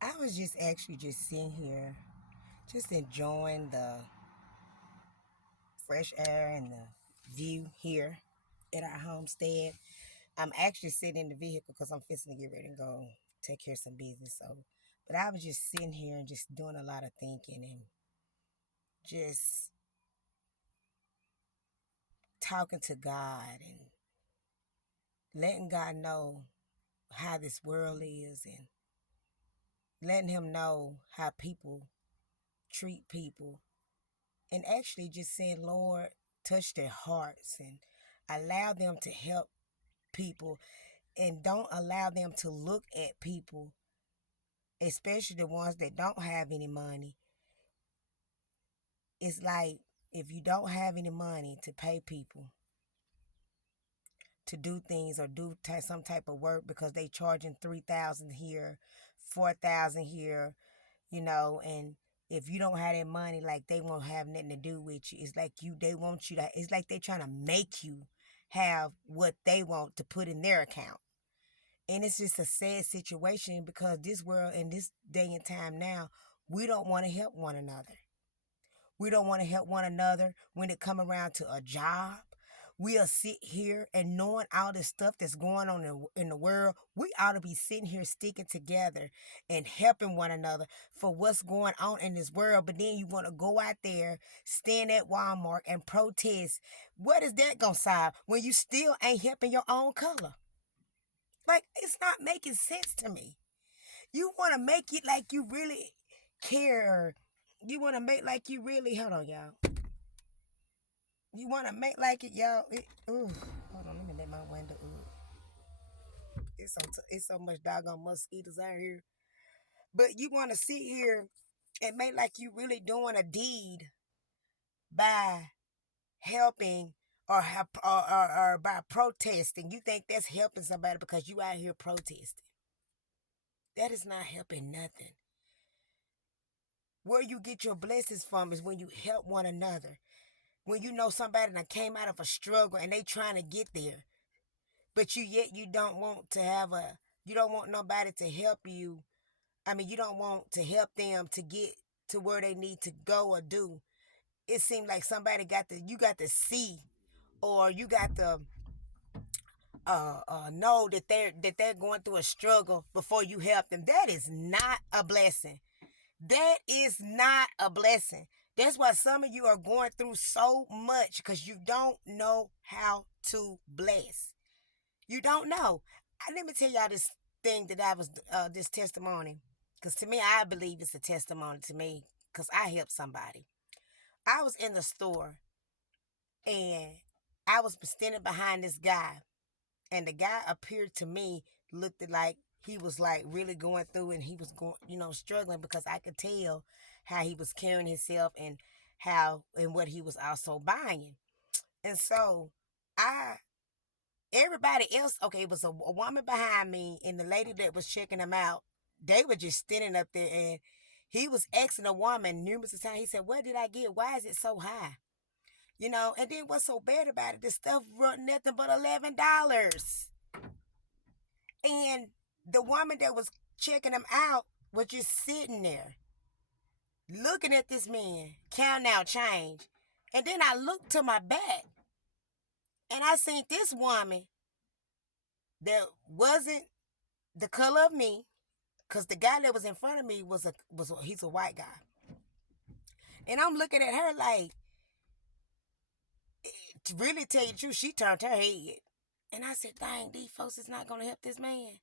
I was just actually just sitting here, just enjoying the fresh air and the view here at our homestead. I'm actually sitting in the vehicle because I'm fixing to get ready and go take care of some business. But I was just sitting here and just doing a lot of thinking and just talking to God and letting God know how this world is and letting Him know how people treat people and actually just saying, Lord, touch their hearts and allow them to help people and don't allow them to look at people, especially the ones that don't have any money. It's like if you don't have any money to pay people to do things or do some type of work because they charging 3,000 here, 4,000 here, and if you don't have that money, like they won't have nothing to do with you. It's like they want you to, it's like they trying to make you have what they want to put in their account. And it's just a sad situation because this world and this day and time now, we don't want to help one another. We don't want to help one another when it come around to a job. We'll sit here and knowing all this stuff that's going on in the world, we ought to be sitting here sticking together and helping one another for what's going on in this world. But then you want to go out there, stand at Walmart and protest. What is that going to solve when you still ain't helping your own color? Like, it's not making sense to me. You want to make it like you really care. You want to make like you really, hold on, y'all. You want to make like it, y'all. Hold on, let me let my window up. It's so much doggone mosquitoes out here. But you want to sit here and make like you really doing a deed by helping or by protesting. You think that's helping somebody because you out here protesting. That is not helping nothing. Where you get your blessings from is when you help one another. When you know somebody that came out of a struggle and they trying to get there. But you don't want to you don't want nobody to help you. I mean, you don't want to help them to get to where they need to go or do. It seems like somebody you got to see or you got to know that they're going through a struggle before you help them. That is not a blessing. That is not a blessing. That's why some of you are going through so much because you don't know how to bless. You don't know. Let me tell y'all this thing that I was, this testimony. Because to me, I believe it's a testimony to me because I helped somebody. I was in the store and I was standing behind this guy. And the guy appeared to me, looked like he was like really going through and he was going, struggling because I could tell how he was carrying himself and what he was also buying. And so I everybody else, okay, it was a woman behind me and the lady that was checking him out. They were just standing up there and he was asking a woman numerous of times. He said, "What did I get? Why is it so high?" And then what's so bad about it? The stuff run nothing but $11. And the woman that was checking him out was just sitting there looking at this man, counting out change. And then I looked to my back and I seen this woman that wasn't the color of me, because the guy that was in front of me he's a white guy. And I'm looking at her like, to really tell you the truth, she turned her head. And I said, dang, these folks is not going to help this man.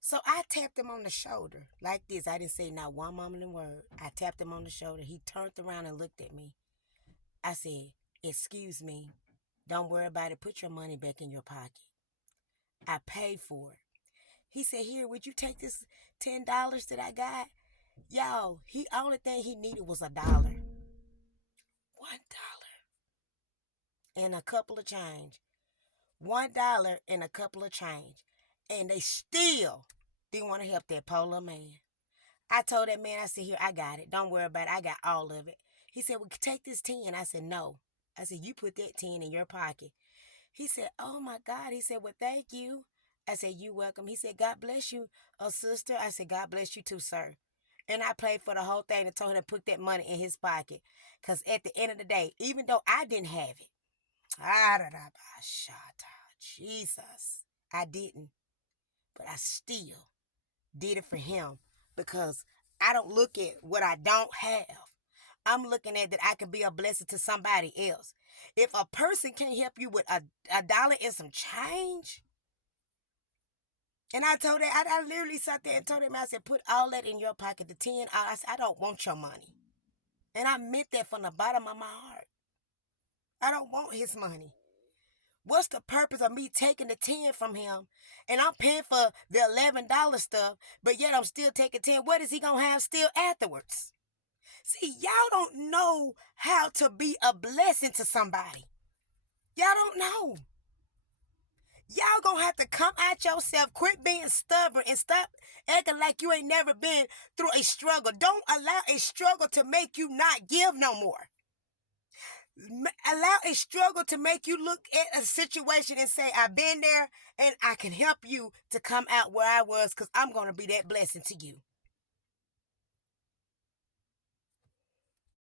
So I tapped him on the shoulder like this. I didn't say not one mumbling word. I tapped him on the shoulder. He turned around and looked at me. I said, excuse me. Don't worry about it. Put your money back in your pocket. I paid for it. He said, here, would you take this $10 that I got? Yo, only thing he needed was $1. $1 and a couple of change. $1 and a couple of change. And they still didn't want to help that poor little man. I told that man, I said, here, I got it. Don't worry about it. I got all of it. He said, well, take this 10. I said, no. I said, you put that 10 in your pocket. He said, oh my God. He said, well, thank you. I said, you welcome. He said, God bless you, sister. I said, God bless you too, sir. And I paid for the whole thing and told him to put that money in his pocket. Because at the end of the day, even though I didn't have it, Jesus, I didn't. But I still did it for him because I don't look at what I don't have. I'm looking at that I can be a blessing to somebody else. If a person can't help you with a dollar and some change, and I told her, I literally sat there and told him, I said, put all that in your pocket, the 10. I said, I don't want your money. And I meant that from the bottom of my heart. I don't want his money. What's the purpose of me taking the 10 from him and I'm paying for the $11 stuff, but yet I'm still taking 10? What is he going to have still afterwards? See, y'all don't know how to be a blessing to somebody. Y'all don't know. Y'all gonna have to come out yourself, quit being stubborn, and stop acting like you ain't never been through a struggle. Don't allow a struggle to make you not give no more. Allow a struggle to make you look at a situation and say, I've been there and I can help you to come out where I was because I'm going to be that blessing to you.